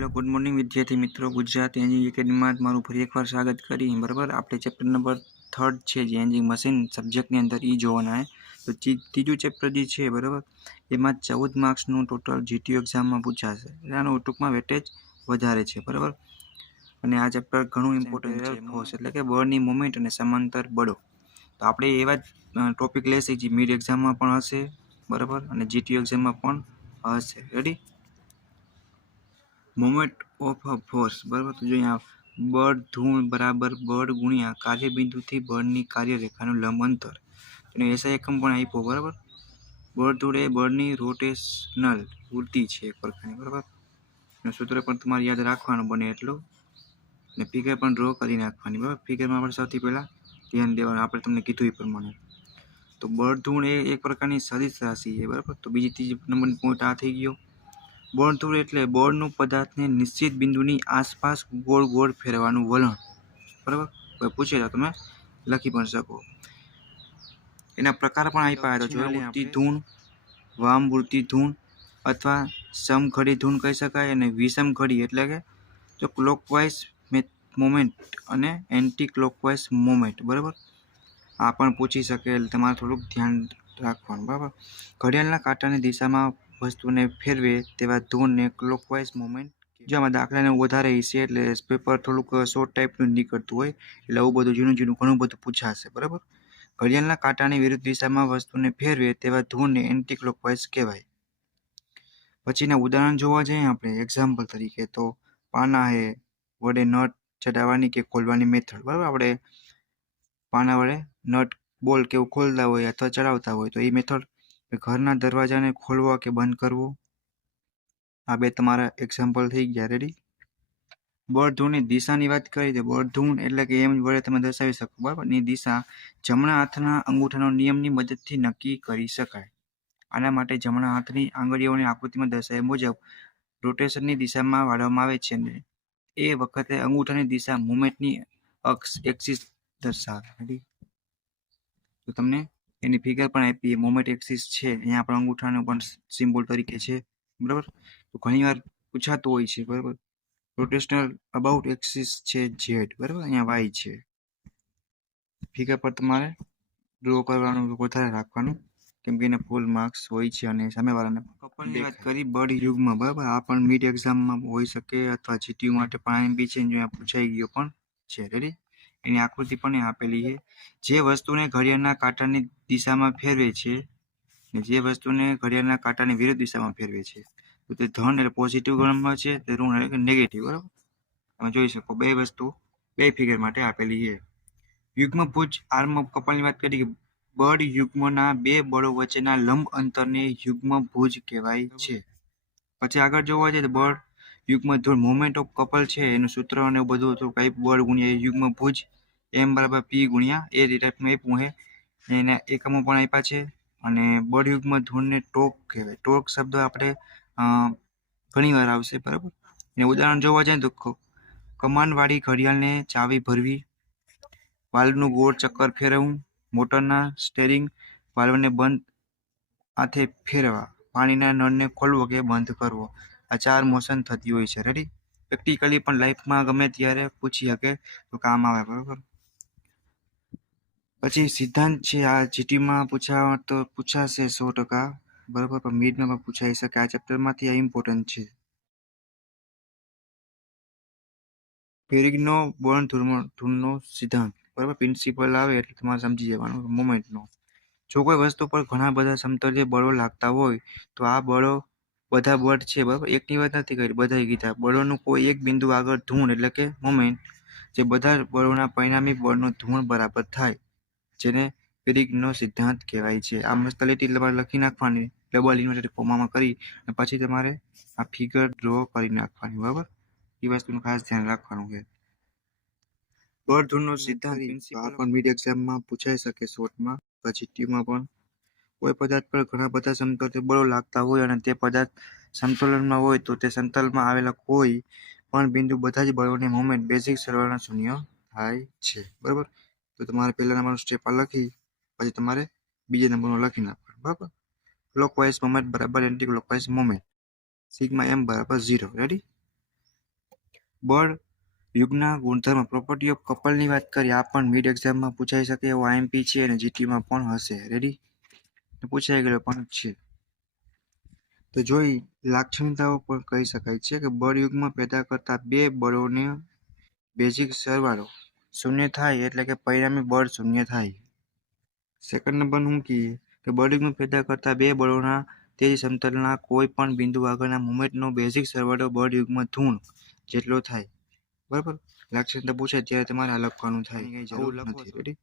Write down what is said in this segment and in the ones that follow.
Hello good morning વિદ્યાર્થી મિત્રો, Gujarat engineering એકેડમીમાં તમારું ફરી એકવાર સ્વાગત કરી. બરાબર, આપણે ચેપ્ટર નંબર 3 છે જે એન્જિનિયરિંગ મશીન સબ્જેક્ટની અંદર જોવાના છે. તો ત્રીજું ચેપ્ટર જે છે, બરાબર, એમાં 14 માર્ક્સનું ટોટલ જીટીયુ એક્ઝામમાં પૂછાશે. આનું ટૂંકમાં વેટેજ વધારે છે, બરાબર. અને આ ચેપ્ટર ઘણું ઇમ્પોર્ટન્ટ છે, ફોર્સ એટલે કે બળની મુવમેન્ટ અને સમાંતર બળો. તો આપણે એવા જ ટોપિક લેશે જે મિડ એક્ઝામમાં પણ હશે, બરાબર, અને જીટીયુ એક્ઝામમાં પણ હશે. Ready? Moment of a force, બરાબર. તો જો અહીંયા બળ ધૂળ બરાબર બળ ગુણ્યા કાર્યબિંદુથી બળની કાર્યરેખાનું લંબ અંતર. અને એસઆઈ એકમ પણ આપ્યો, બરાબર. બળ ધૂળ એ બળની રોટેશનલ વૃત્તિ છે એક પ્રકારની, બરાબર. અને સૂત્ર પણ તમારે યાદ રાખવાનું બને એટલું, અને ફિગર પણ ડ્રો કરી નાખવાની, બરાબર. ફિગરમાં આપણે સૌથી પહેલાં ધ્યાન દેવાનું, આપણે તમને કીધું એ પ્રમાણે. તો બળ ધૂળ એ એક પ્રકારની સદિશ રાશિ છે, બરાબર. તો ત્રીજી નંબરનો પોઈન્ટ આ થઈ ગયો. બળધૂળ એટલે બળનું પદાર્થને નિશ્ચિત બિંદુની આસપાસ ગોળ ગોળ ફેરવાનું વલણ, બરાબર. કોઈ પૂછે તો તમે લખી પણ શકો. એના પ્રકાર પણ આપ્યા તો જોઈ ધૂણ, વામવૃત્તિ ધૂણ અથવા સમઘડી ધૂણ કહી શકાય, અને વિષમઘડી એટલે કે જો ક્લોકવાઇઝ મોમેન્ટ અને એન્ટી ક્લોકવાઇઝ મોમેન્ટ, બરાબર. આ પણ પૂછી શકે એટલે તમારે થોડુંક ધ્યાન રાખવાનું, બરાબર. ઘડિયાળના કાંટાની દિશામાં વસ્તુને ફેરવે તેવા ધૂળને ક્લોકવાઇઝ મોમેન્ટ. જો આમાં દાખલાને વધારે હશે એટલે પેપર થોડુંક શોર્ટ ટાઈપનું નીકળતું હોય, એટલે આવું બધું જૂનું ઘણું બધું પૂછાશે, બરાબર. ઘડિયાળના કાંટાની વિરુદ્ધ દિશામાં વસ્તુને ફેરવે તેવા ધૂળને એન્ટી ક્લોકવાઇઝ કહેવાય. પછીના ઉદાહરણ જોવા જઈએ આપણે એક્ઝામ્પલ તરીકે, તો પાના હે વડે નટ ચડાવવાની કે ખોલવાની મેથડ, બરાબર. આપણે પાના વડે નટ બોલ કે એવું ખોલતા હોય અથવા ચડાવતા હોય તો એ મેથડ. ઘરના દરવાજાને ખોલવો કે બંધ કરવો. આ બે તમારા એક્ઝામ્પલ થઈ ગયા. રેડી? બળધૂળની દિશાની વાત કરી તો બળધૂળ એટલે કે એમ વડે તમે દર્શાવી શકો, બરાબર. ની દિશા જમણા હાથના અંગૂઠાનો નિયમની મદદથી નક્કી કરી શકાય. આના માટે જમણા હાથની આંગળીઓની આકૃતિમાં દર્શાવ્યા મુજબ રોટેશનની દિશામાં વાળવામાં આવે છે, અને એ વખતે અંગૂઠાની દિશા મુવમેન્ટની અક્ષ એક્સિસ દર્શાવે. રેડી? તો તમને એની ફિગર પણ આપી, મોમેન્ટ એક્સિસ છે, અહીંયા આપણા અંગૂઠાનો પણ સિમ્બોલ તરીકે છે, બરાબર. તો ઘણીવાર પૂછાતું હોય છે, બરાબર. રોટેશનલ અબાઉટ એક્સિસ છે ઝેડ, બરાબર. અહીંયા વાય છે. ફિગર પર તમારે ડ્રો કરવાનું વધારે રાખવાનું, કેમ કે એને ફૂલ માર્ક્સ હોય છે અને સામેવાળાને. કપલની વાત કરી બળ યુગ્મ, બરાબર. આ પણ મિડ એક્ઝામમાં હોઈ શકે અથવા જીટીયુ માટે પણ આઈએમપી છે, અહીંયા પૂછાઈ ગયો પણ છે. રેડી? એની આકૃતિ પણ આપેલી છે. જે વસ્તુને ઘડિયાળના કાંટાની દિશામાં ફેરવે છે ને જે વસ્તુને ઘડિયાળના કાંટાની વિરુદ્ધ દિશામાં ફેરવે છે, તો તે ધન એટલે પોઝિટિવ ગણવામાં છે, તે ઋણ એટલે કે નેગેટિવ, બરાબર. તમે જોઈ શકો બે વસ્તુ બે ફિગર માટે આપેલી છે. યુગ્મભુજ આર્મ કપલની વાત કરી કે બળ યુગ્મના બે બળો વચ્ચેના લંબ અંતરને યુગ્મભુજ કહેવાય છે. પછી આગળ જોવા જઈએ તો બળ યુગ્મ ધૂળ મોમેન્ટ ઓફ કપલ છે, એનું સૂત્ર અને બધું હતું, કઈ બળ ગુણ્યા યુગ્મભુજ એમ બરાબર પી ગુણ્યા એ ટાઈપનું આપ્યું છે. એના એકમો પણ આપ્યા છે. અને બળ યુગ્મ ધૂળને ટોર્ક કહેવાય. ટોર્ક શબ્દ આપણે ઘણી વાર આવશે, બરાબર. એને ઉદાહરણ જોવા જાય તો કમાનવાળી ઘડિયાળને ચાવી ભરવી, વાલ્વનું ગોળ ચક્કર ફેરવવું, મોટરના સ્ટેરિંગ વાલ્વને બંધ હાથે ફેરવા, પાણીના નળને ખોલવો કે બંધ કરવો. આ 4 મોશન થતી હોય છે. રેડી? પ્રેક્ટિકલી પણ લાઈફમાં ગમે ત્યારે પૂછી શકે તો કામ આવે, બરાબર. પછી સિદ્ધાંત છે, આ જીટીમાં પૂછાશે 100%, બરાબર. પણ મિડમાં પણ પૂછાઈ શકે. આ ચેપ્ટરમાંથી આ ઇમ્પોર્ટન્ટ છે. ફેરિંગનો બળધૂળનો સિદ્ધાંત, બરાબર. પ્રિન્સિપલ આવે એટલે તમારે સમજી જવાનું મોમેન્ટનો. જો કોઈ વસ્તુ પર ઘણા બધા સમતલીય બળો લાગતા હોય તો આ બળો બધા બળ છે, બરાબર. એકની વાત નથી કરી, બધા કીધા. બળોનું કોઈ એક બિંદુ આગળ ધૂળ એટલે કે મોમેન્ટ જે બધા બળોના પરિણામી બળનો ધૂળ બરાબર થાય, જેને ફેરિંગનો સિદ્ધાંત કહેવાય છે. આ મસ્ત લીટી તમારે લખી નાખવાની ડબલ ઇન્વર્ટેડ કોમામાં કરી, અને પછી તમારે આ ફિગર ડ્રો કરી નાખવાની, બરાબર. એ વસ્તુનું ખાસ ધ્યાન રાખવાનું છે. બળધૂળનો સિદ્ધાંત આ પણ મિડ એક્ઝામમાં પૂછાઈ શકે શોર્ટમાં. પછી જીટીયુમાં પણ કોઈ પદાર્થ પર ઘણા બધા સમતલીય બળો લાગતા હોય અને તે પદાર્થ સમતોલનમાં હોય તો તે સમતલમાં આવેલા કોઈ પણ બિંદુ બધા જ બળોની મોમેન્ટ બેઝિક સરવાળાના શૂન્ય થાય છે, બરાબર. તો તમારે પહેલા નંબરનો સ્ટેપ આ લખી પછી તમારે બીજા નંબરનો લખી નાખવાનો, બરાબર. ક્લોકવાઇઝ મોમેન્ટ બરાબર એન્ટી ક્લોકવાઇઝ મોમેન્ટ સિગ્મા એમ બરાબર 0. રેડી? બળ યુગના ગુણધર્મ પ્રોપર્ટી ઓફ કપલની વાત કરીએ. આ પણ મિડ એક્ઝામમાં પૂછાઈ શકે એવો આઈએમપી છે અને જીટીમાં પણ હશે. રેડી? પૂછાઈ ગયેલો પણ છે. તો જોઈ લાક્ષણિકતાઓ પણ કહી શકાય છે કે બળયુગમાં પેદા કરતા બે બળોને બેઝિક સરવાળો શૂન્ય થાય એટલે કે પરિણામી બળ શૂન્ય થાય. સેકન્ડ નંબર શું કહીએ કે બળયુગમાં પેદા કરતા બે બળોના તેજ સમતલના કોઈ પણ બિંદુ આગળના મોમેન્ટનો બેઝિક સરવાળો બળયુગમાં ધૂળ જેટલો થાય. બરાબર? લાક્ષણિકતા પૂછે ત્યારે તમારે આ લખવાનું થાય. કઈ જરૂર નથી. રેડી?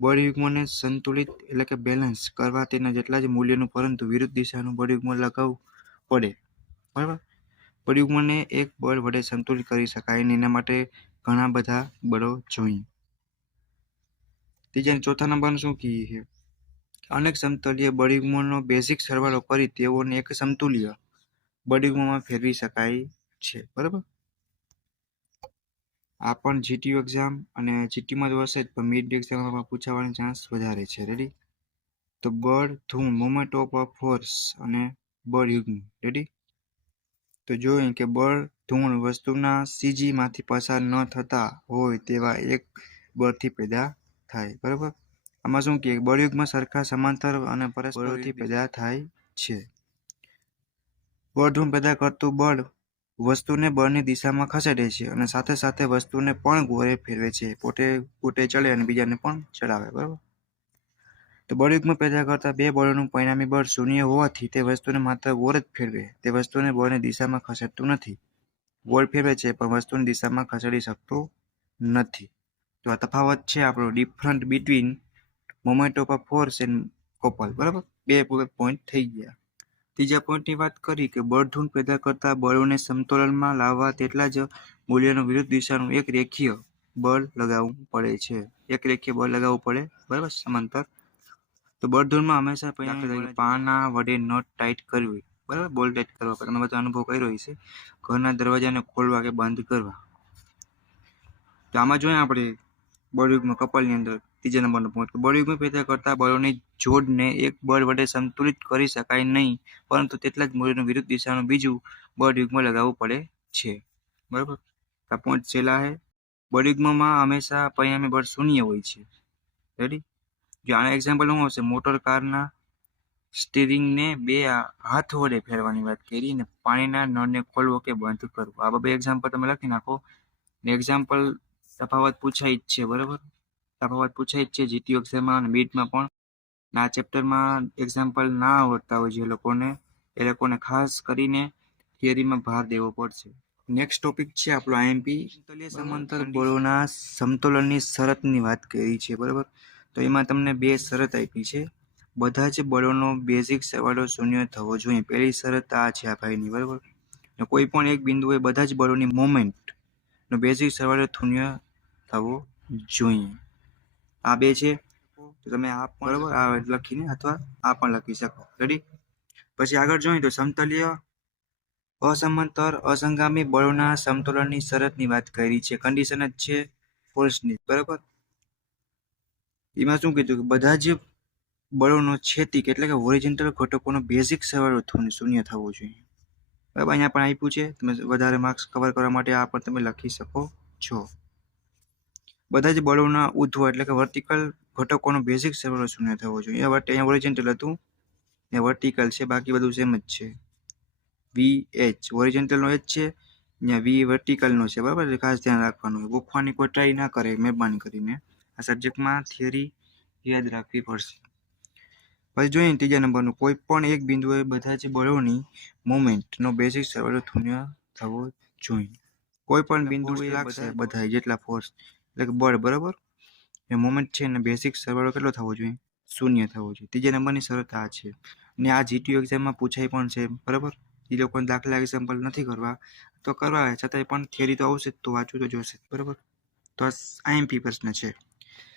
બળયુગ્મને સંતુલિત એટલે કે બેલેન્સ કરવા તેના જેટલા જ મૂલ્યનું પરંતુ વિરુદ્ધ દિશાનું બળયુગ્મ લગાવવું પડે. બરાબર? બળયુગ્મને એક બળ વડે સંતુલિત કરી શકાય અને એના માટે ઘણા બધા બળો જોઈએ. ત્રીજા ચોથા નંબરનું શું કહીએ છે? અનેક સમતલીય બળયુગ્મનો બેઝિક સરવાળો કરી તેઓને એક સમતુલ્ય બળયુગ્મમાં ફેરવી શકાય છે. બરાબર? આ પણ જીટીયુ એક્ઝામ અને જીટીમાં તો હશે જ પણ મિડ એક્ઝામમાં પૂછાવાનો ચાન્સ વધારે છે. રેડી? તો બળ ધૂળ મોમેન્ટ ઓફ ફોર્સ અને બળયુગ્મ. રેડી? તો જોઈએ કે બળ ધૂળ વસ્તુના સીજી માંથી પસાર ન થતા હોય તેવા એક બળથી પેદા થાય. બરાબર? આમાં શું કહે બળયુગ્મ સરખા સમાંતર અને પરસ્પરથી પેદા થાય છે. બળ ધૂળ પેદા કરતું બળ વસ્તુને બળની દિશામાં ખસેડે છે અને સાથે સાથે વસ્તુને પણ ગોળે ફેરવે છે. પોતે ચડે અને બીજાને પણ ચડાવે. બરાબર? તો બળયુગ્મ પેદા કરતા બે બળોનું પરિણામી બળ શૂન્ય હોવાથી તે વસ્તુને માત્ર ગોળ જ ફેરવે. તે વસ્તુને બળની દિશામાં ખસેડતું નથી. ગોળ ફેરવે છે પણ વસ્તુની દિશામાં ખસેડી શકતું નથી. તો આ તફાવત છે આપણો different between moment of force and couple. બરાબર? બે પોઈન્ટ થઈ ગયા. ત્રીજા પોઈન્ટની વાત કરી કે બળધૂળ પેદા કરતા બળોને સમતોલનમાં લાવવા તેટલા જ મૂલ્યનું વિરુદ્ધ દિશાનું એક રેખીય બળ લગાવવું પડે છે. એક રેખીય બળ લગાવવું પડે. બરાબર? સમાંતર. તો બળધૂળમાં હંમેશા પાના વડે નટ ટાઈટ કરવી. બરાબર? બોલ્ટ ટાઈટ કરવા. તમે બધો અનુભવ કર્યો હશે. ઘરના દરવાજાને ખોલવા કે બંધ કરવા. તો આમાં જોઈએ આપણે બળયુગ્મ કપલની અંદર ત્રીજા નંબરનો પોઈન્ટ બળયુગ્મ પેદા કરતા બળોની જોડને એક બળ વડે સંતુલિત કરી શકાય નહીં પરંતુ તેટલા જ મૂલ્યનું વિરુદ્ધ દિશાનું બીજું બળયુગ્મ લગાવવું પડે છે. બરાબર? આ પોઈન્ટ છેલ્લા છે. બળયુગ્મમાં હંમેશા પરિણામી બળ શૂન્ય હોય છે. રેડી? જો આના એક્ઝામ્પલ શું હશે? મોટર કારના સ્ટીરિંગને બે હાથ વડે ફેરવાની વાત કરી ને પાણીના નળને ખોલવો કે બંધ કરવો. આ બે એક્ઝામ્પલ તમે લખી નાખો. એક્ઝામ્પલ તફાવત પૂછાય જ છે. બરાબર? તફાવત પૂછાય જ છે જીટીયુ એક્ઝામમાં અને બીટમાં પણ. આ ચેપ્ટરમાં એક્ઝામ્પલ ના આવડતા હોય જે લોકોને ખાસ કરીને થિયરીમાં ભાર દેવો પડશે. નેક્સ્ટ ટોપિક છે આપણો આઈએમપી સમાંતર બળોના સમતોલનની શરતની વાત કરી છે. બરાબર? તો એમાં તમને બે શરત આપી છે. બધા જ બળોનો બેઝિક સરવાળો શૂન્ય થવો જોઈએ. પહેલી શરત આ છે આ ભાઈની. બરાબર? કોઈ પણ એક બિંદુએ બધા જ બળોની મોમેન્ટનો બેઝિક સરવાળો શૂન્ય થવો જોઈએ. આ બે છે. તો તમે આ પણ બરાબર આ લખીને અથવા આ પણ લખી શકો. રેડી? પછી આગળ જોઈએ તો સમતલીય અસમાંતર અસંગામી બળોના સમતોલનની શરતની વાત કરી છે. કન્ડિશન જ છે ફોર્સની. બરાબર? એમાં શું કીધું કે બધા જ બળોનો છેદિક એટલે કે હોરિઝોન્ટલ ઘટકોનો બેઝિક સરવાળો શૂન્ય થવો જોઈએ. બરાબર? અહીંયા પણ આપ્યું છે. તમે વધારે માર્ક્સ કવર કરવા માટે આ પણ તમે લખી શકો છો. બધા જ બળોના ઉધ્વ એટલે કે વર્ટિકલ ઘટકોનો બેઝિક સરવાળો શૂન્ય થવો જોઈએ. અહીંયા હોરિઝોન્ટલ હતું, એ વર્ટિકલ છે, બાકી બધું સેમ જ છે. VH હોરિઝોન્ટલનો જ છે, અહીંયા V વર્ટિકલનો છે. બરાબર? ખાસ ધ્યાન રાખવાનું. ગોખવાની કોઈ ટ્રાય ના કરે મહેરબાની કરીને. આ સબ્જેક્ટમાં થિયરી યાદ રાખવી પડશે. પછી જોઈએ ત્રીજા નંબરનું કોઈ પણ એક બિંદુએ બધા જ બળોની મોમેન્ટનો બેઝિક સરવાળો શૂન્ય થવો જોઈએ. કોઈ પણ બિંદુએ લાગશે બધા જેટલા ફોર્સ એટલે કે બળ. બરાબર? એ મોમેન્ટ છે ને બેઝિક સરવાળો કેટલો થવો જોઈએ? શૂન્ય થવો જોઈએ. ત્રીજા નંબરની શરત આ છે અને આ જીટીયુ એક્ઝામમાં પૂછાય પણ છે. બરાબર? એ લોકોને દાખલા એક્ઝામ્પલ નથી કરવા તો કરવા છતાંય પણ થિયરી તો આવશે જ તો વાંચવું તો જોશે. બરાબર? તો આ આઈએમપી પ્રશ્ન છે.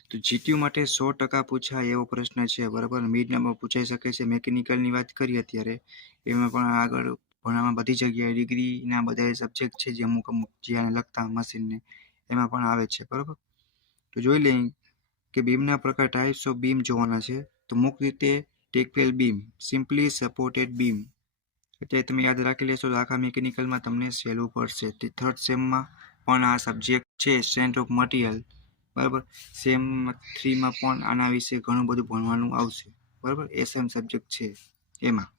તો જીટીયુ માટે 100% પૂછાય એવો પ્રશ્ન છે. બરાબર? મિડમાં પૂછાઈ શકે છે. મેકેનિકલની વાત કરીએ અત્યારે એમાં પણ આગળ ભણવામાં બધી જગ્યાએ ડિગ્રીના બધા સબ્જેક્ટ છે જે અમુક જ્યાં લગતા મશીનને એમાં પણ આવે છે. બરાબર? તો જોઈ લઈએ કે બીમના પ્રકાર ટાઈપ્સ ઓફ બીમ જોવાના છે. તો મુખ્ય રીતે ટેકવેલ બીમ, સિમ્પલી સપોર્ટેડ બીમ. એટલે તમે યાદ રાખી લેશો તો આખા મિકેનિકલમાં તમને સહેલું પડશે. તે થર્ડ સેમમાં પણ આ સબ્જેક્ટ છે સ્ટ્રેન્થ ઓફ મટીરિયલ, બરાબર. સેમ 3માં પણ આના વિશે ઘણું બધું ભણવાનું આવશે, બરાબર. એસએમ સબ્જેક્ટ છે એમાં.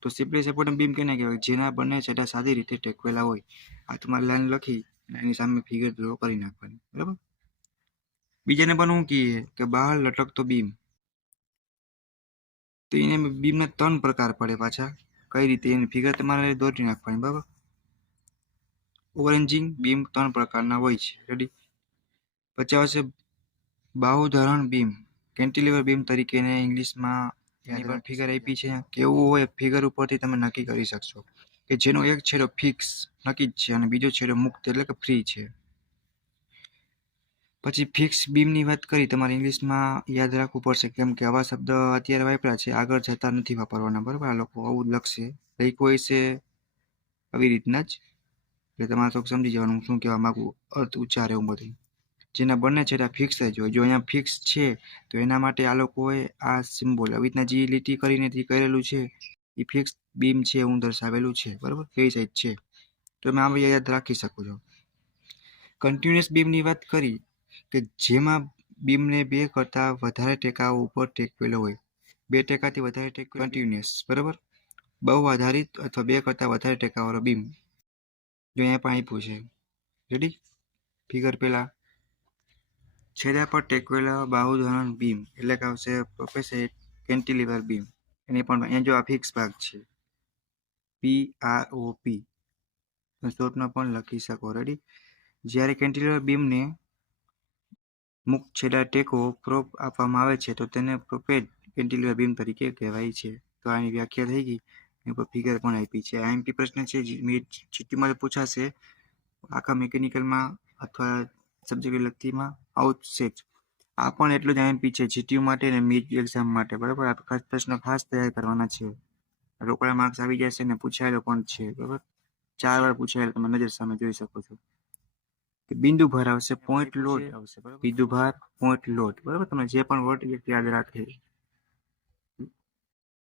તો સિમ્પલી સપોર્ટિંગ બીમ કેને કહેવાય? જેના બંને છેડા સાદી રીતે ટેકવેલા હોય. આ તમારી લાઈન લખી એની સામે ફિગર ડ્રો કરી નાખવાની, બરાબર. બીજા નંબરનું શું કહીએ કે બહાર લટકતો બીમ. તો એને બીમના 3 પ્રકાર પડે પાછા. કઈ રીતે? એની ફિગર તમારે દોરી નાખવાની, બરાબર. ઓવરહેંગિંગ બીમ 3 પ્રકારના હોય છે. રેડી? પછી આવશે બાહુધરણ બીમ, કેન્ટિલીવર બીમ તરીકે એને ઇંગ્લિશમાં એની પણ ફિગર આપી છે. કેવું હોય ફિગર ઉપરથી તમે નક્કી કરી શકશો કે જેનો એક છેડો ફિક્સ નક્કી જ છે અને બીજો છેડો મુક્ત એટલે કે ફ્રી છે. પછી ફિક્સ બીમની વાત કરી તમારે ઇંગ્લિશમાં યાદ રાખવું પડશે, કેમ કે આવા શબ્દ અત્યારે વાપર્યા છે, આગળ જતા નથી વાપરવાના, બરાબર. આ લોકો આવું લખશે, લખ્યું હોય છે આવી રીતના જ, એટલે તમારે થોડુંક સમજી જવાનું શું કહેવા માંગુ, અર્થ ઉચ્ચાર એવું બધું. જેના બંને છેડા ફિક્સ જ હોય. જો અહીંયા ફિક્સ છે તો એના માટે આ લોકોએ આ સિમ્બોલ આવી રીતના જે લીટી કરીને કરેલું છે એ ફિક્સ બીમ છે એવું દર્શાવેલું છે, બરાબર. કઈ સાઈડ છે તો તમે આ યાદ રાખી શકો છો. કન્ટિન્યુઅસ બીમની વાત કરી કે જેમાં બીમને 2 કરતાં વધારે ટેકાઓ ઉપર ટેકવેલો હોય. 2 ટેકાથી વધારે કન્ટિન્યુઅસ, બરાબર. બહુ આધારિત અથવા 2 કરતાં વધારે ટેકાવાળો બીમ. જો અહીંયા પણ આપ્યું છે. રેડી? ફિગર પહેલા છેડા પર ટેકવેલા બાહુધરણ બીમ એટલે કે આવશે પ્રોપેસેટ કેન્ટિલીવર બીમ. એની પણ અહીંયા જો આ ફિક્સ ભાગ છે PROP, શોર્ટમાં પણ લખી શકો. રેડી? જ્યારે કેન્ટિલીવર બીમને મુક્ત છેડા ટેકો પ્રોપ આપવામાં આવે છે તો તેને પ્રોપેટ કેન્ટિલીવર બીમ તરીકે કહેવાય છે. તો આની વ્યાખ્યા થઈ ગઈ. એની પર ફિગર પણ આપી છે. આઈએમપી પ્રશ્ન છે, જીટીમાં પૂછાશે, આખા મિકેનિકલમાં અથવા સબ્જેક્ટ લગતીમાં આવશે જ. આ પણ એટલું જ આઈએમપી છે જીટીયુ માટે અને મિડ એક્ઝામ માટે, બરાબર. આ ખાસ પ્રશ્ન ખાસ તૈયાર કરવાના છે. રોકડા માર્ક્સ આવી જશે ને પૂછાયેલો પણ છે, બરાબર. 4 વાર પૂછાયેલો તમે નજર સામે જોઈ શકો છો. બિંદુ ભાર આવશે, પોઈન્ટ લોડ આવશે, બરાબર. બિંદુ ભાર, પોઈન્ટ લોડ, બરાબર. તમે જે પણ વર્ડ યાદ રાખે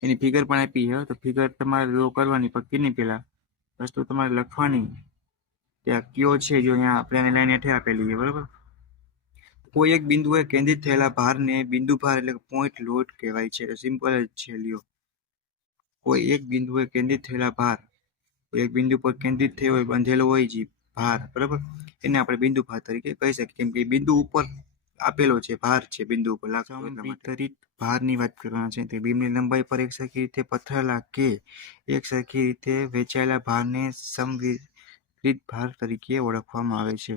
એની ફિગર પણ આપી છે. તો ફિગર તમારે ડ્રો કરવાની, પણ કેની પહેલા વસ્તુ તમારે લખવાની ત્યાં કયો છે. જો અહીંયા આપણે લાઈન હેઠે આપેલી છે, બરાબર. કોઈ એક બિંદુએ કેન્દ્રિત થયેલા ભારને બિંદુ ભાર એટલે કે પોઈન્ટ લોડ કહેવાય છે. સિમ્પલ જ છે. લ્યો, કોઈ એક બિંદુએ કેન્દ્રિત થયેલા ભાર, એક બિંદુ પર કેન્દ્રિત થયો હોય, બંધેલો હોય જે ભાર, બરાબર, એને આપણે બિંદુ ભાર તરીકે કહી શકીએ, કેમ કે બિંદુ ઉપર આપેલો છે, ભાર છે બિંદુ ઉપર લાગતો. વિતરિત ભારની વાત કરવાના છે. તે બીમની લંબાઈ પર એકસરખી રીતે પથરાયેલા કે એકસરખી રીતે વહેંચાયેલા ભારને સમવિતરિત ભાર તરીકે ઓળખવામાં આવે છે.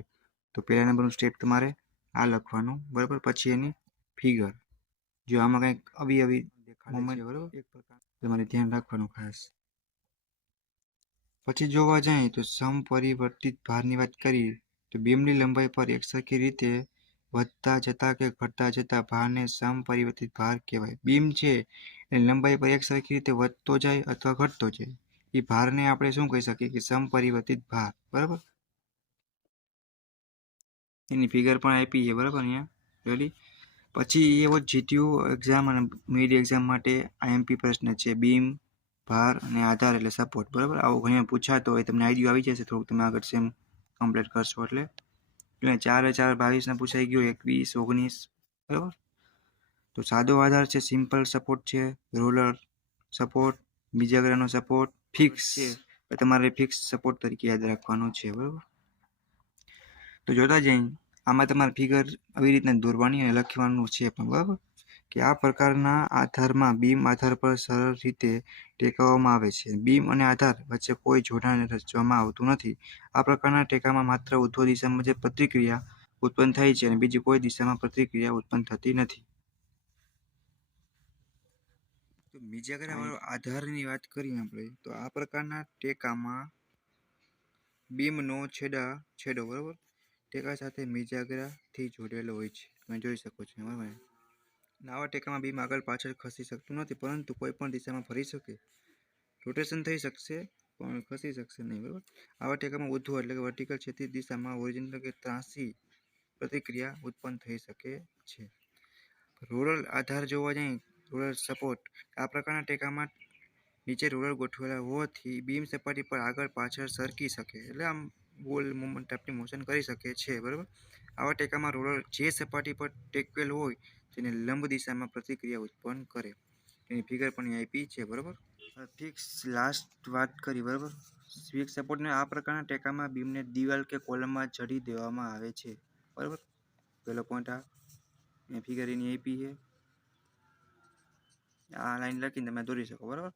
તો પહેલા નંબરનું સ્ટેપ તમારે આ લખવાનું, બરાબર. પછી એની ફિગર, જો આમાં કંઈક આવી મોમેન્ટ છે, બરાબર, એક પ્રકાર તમારે ધ્યાન રાખવાનું ખાસ. પછી જોવા જાય તો સમપરિવર્તિત ભારની વાત કરીએ તો બીમની લંબાઈ પર એકસરખી રીતે વધતા જતા કે ઘટતા જતા ભારને સમપરિવર્તિત ભાર કહેવાય. બીમ છે એની લંબાઈ પર એકસરખી રીતે વધતો જાય અથવા ઘટતો જાય એ ભારને આપણે શું કહી શકીએ કે સમપરિવર્તિત ભાર, બરાબર. એની ફિગર પણ આપી છે, બરાબર. અહીંયા રેડી? પછી એવો જીટીયુ એક્ઝામ અને મિડ એક્ઝામ માટે આઈએમપી પ્રશ્ન છે, બીમ, ભાર અને આધાર એટલે સપોર્ટ, બરાબર. આવું ઘણી પૂછાતો હોય, તમને આઈડિયા આવી જશે થોડુંક, તમે આગળ સેમ કમ્પ્લીટ કરશો એટલે. 4/4/22 પૂછાઈ ગયો, 21, 19, બરાબર. તો સાદો આધાર છે, સિમ્પલ સપોર્ટ છે, રોલર સપોર્ટ, બીજાગ્રાનો સપોર્ટ, ફિક્સ છે. તમારે ફિક્સ સપોર્ટ તરીકે યાદ રાખવાનું છે, બરાબર. તો જોતા જઈએ આમાં તમારે ફિગર આવી રીતના દોરવાની અને લખવાનું છે પણ, બરાબર, કે આ પ્રકારના આધારમાં બીમ આધાર પર સરળ રીતે ટેકવવામાં આવે છે. બીમ અને આધાર વચ્ચે કોઈ જોડાણ રચવામાં આવતું નથી. આ પ્રકારના ટેકામાં માત્ર ઉધ્વ દિશામાં જે પ્રતિક્રિયા ઉત્પન્ન થાય છે અને બીજી કોઈ દિશામાં પ્રતિક્રિયા ઉત્પન્ન થતી નથી. તો બીજાગ્રાવાળો આધારની વાત કરીએ આપણે તો આ પ્રકારના ટેકામાં બીમનો છેડો, બરાબર, ટેકા સાથે બીજાગ્રાથી જોડેલો હોય છે. તમે જોઈ શકો છો, બરાબર. આવા ટેકામાં બીમ આગળ પાછળ ખસી શકતું નથી, પરંતુ કોઈ પણ દિશામાં ફરી શકે, રોટેશન થઈ શકશે પણ ખસી શકશે નહીં, બરાબર. આવા ટેકામાં ઉધ્વ એટલે કે વર્ટિકલ ક્ષિતિજ દિશામાં હોરિઝોન્ટલ કે ત્રાંસી પ્રતિક્રિયા ઉત્પન્ન થઈ શકે છે. રોલર આધાર જોવા જાય, રોલર સપોર્ટ, આ પ્રકારના ટેકામાં નીચે રોલર ગોઠવેલા હોવાથી બીમ સપાટી પર આગળ પાછળ સરકી શકે, એટલે આમ ગોલ મોમેન્ટ ટાઈપની મોશન કરી શકે છે, બરાબર. આવા ટેકામાં રોલર જે સપાટી પર ટેકવેલ હોય તેને લંબ દિશામાં પ્રતિક્રિયા ઉત્પન્ન કરે. તેની ફિગર પણ આપી છે, બરાબર. ફિક્સ લાસ્ટ વાત કરી, બરાબર. ફિક્સ સપોર્ટને આ પ્રકારના ટેકામાં બીમને દિવાલ કે કોલમમાં ચડી દેવામાં આવે છે, બરાબર. પહેલો પોઈન્ટ આ ફિગર એની આપી છે. આ લાઈન લખીને તમે દોરી શકો, બરાબર.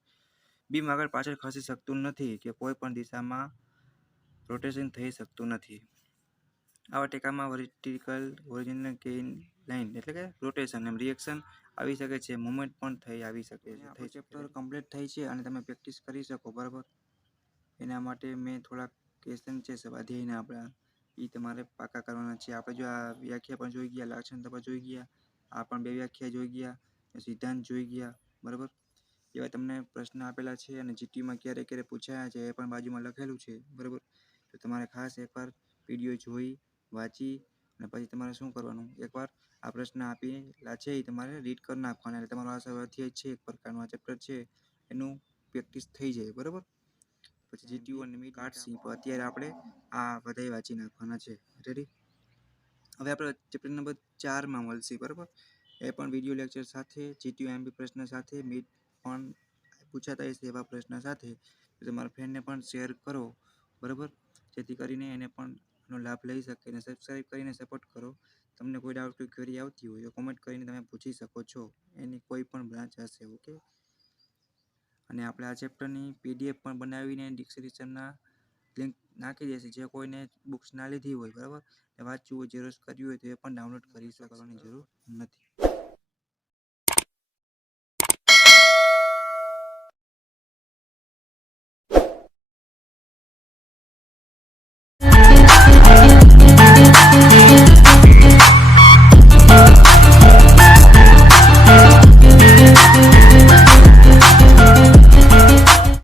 બીમ આગળ પાછળ ખસી શકતું નથી કે કોઈ પણ દિશામાં રોટેશન થઈ શકતું નથી. આવા ટેકામાં વર્ટિકલ ઓરિજિનલ કે લાઈન એટલે કે રોટેશન એમ રિએક્શન આવી શકે છે, મુવમેન્ટ પણ આવી શકે છે. થઈ ચેપ્ટર કમ્પ્લીટ થઈ છે અને તમે પ્રેક્ટિસ કરી શકો, બરાબર. એના માટે મેં થોડાક ક્વેશ્ચન છે સ્વાધ્યાયના આપણા એ તમારે પાકા કરવાના છે. આપણે જો આ વ્યાખ્યા પણ જોઈ ગયા, લાક્ષણિકતા પણ જોઈ ગયા, આ પણ 2 વ્યાખ્યા જોઈ ગયા, સિદ્ધાંત જોઈ ગયા, બરાબર. એવા તમને પ્રશ્ન આપેલા છે અને જીટીયુમાં ક્યારે ક્યારે પૂછાયા છે એ પણ બાજુમાં લખેલું છે, બરાબર. તો તમારે ખાસ એકવાર વિડીયો જોઈ વાંચી અને પછી તમારે શું કરવાનું, એકવાર આ પ્રશ્ન આપેલા છે એ તમારે રીડ કરી નાખવાના એટલે તમારો આ સ્વાધ્યાય છે એક પ્રકારનું આ ચેપ્ટર છે એનું પ્રેક્ટિસ થઈ જાય, બરાબર. પછી જીટીયુ અને મીટ કાઢશી પણ અત્યારે આપણે આ બધાય વાંચી નાખવાના છે. રેડી. હવે આપણે ચેપ્ટર નંબર 4માં મળશે, બરાબર. એ પણ વિડીયો લેક્ચર સાથે જીટીયુ એમપી પ્રશ્ન સાથે મીટ પણ પૂછાતા હશે એવા પ્રશ્ન સાથે. તમારા ફ્રેન્ડને પણ શેર કરો, બરાબર. જેથી કરીને એને પણ એનો લાભ લઈ શકે અને સબસ્ક્રાઈબ કરીને સપોર્ટ કરો. તમને કોઈ ડાઉટ કે ક્વેરી આવતી હોય તો કોમેન્ટ કરીને તમે પૂછી શકો છો, એની કોઈ પણ બ્રાન્ચ હશે, ઓકે. અને આપણે આ ચેપ્ટરની પીડીએફ પણ બનાવીને ડિસ્ક્રિપ્શનના લિંક નાખી દેશે. જે કોઈને બુક્સ ના લીધી હોય, બરાબર, વાંચવું હોય, ઝેરોક્ષ કરવી હોય તો એ પણ ડાઉનલોડ કરી શકવાની જરૂર નથી.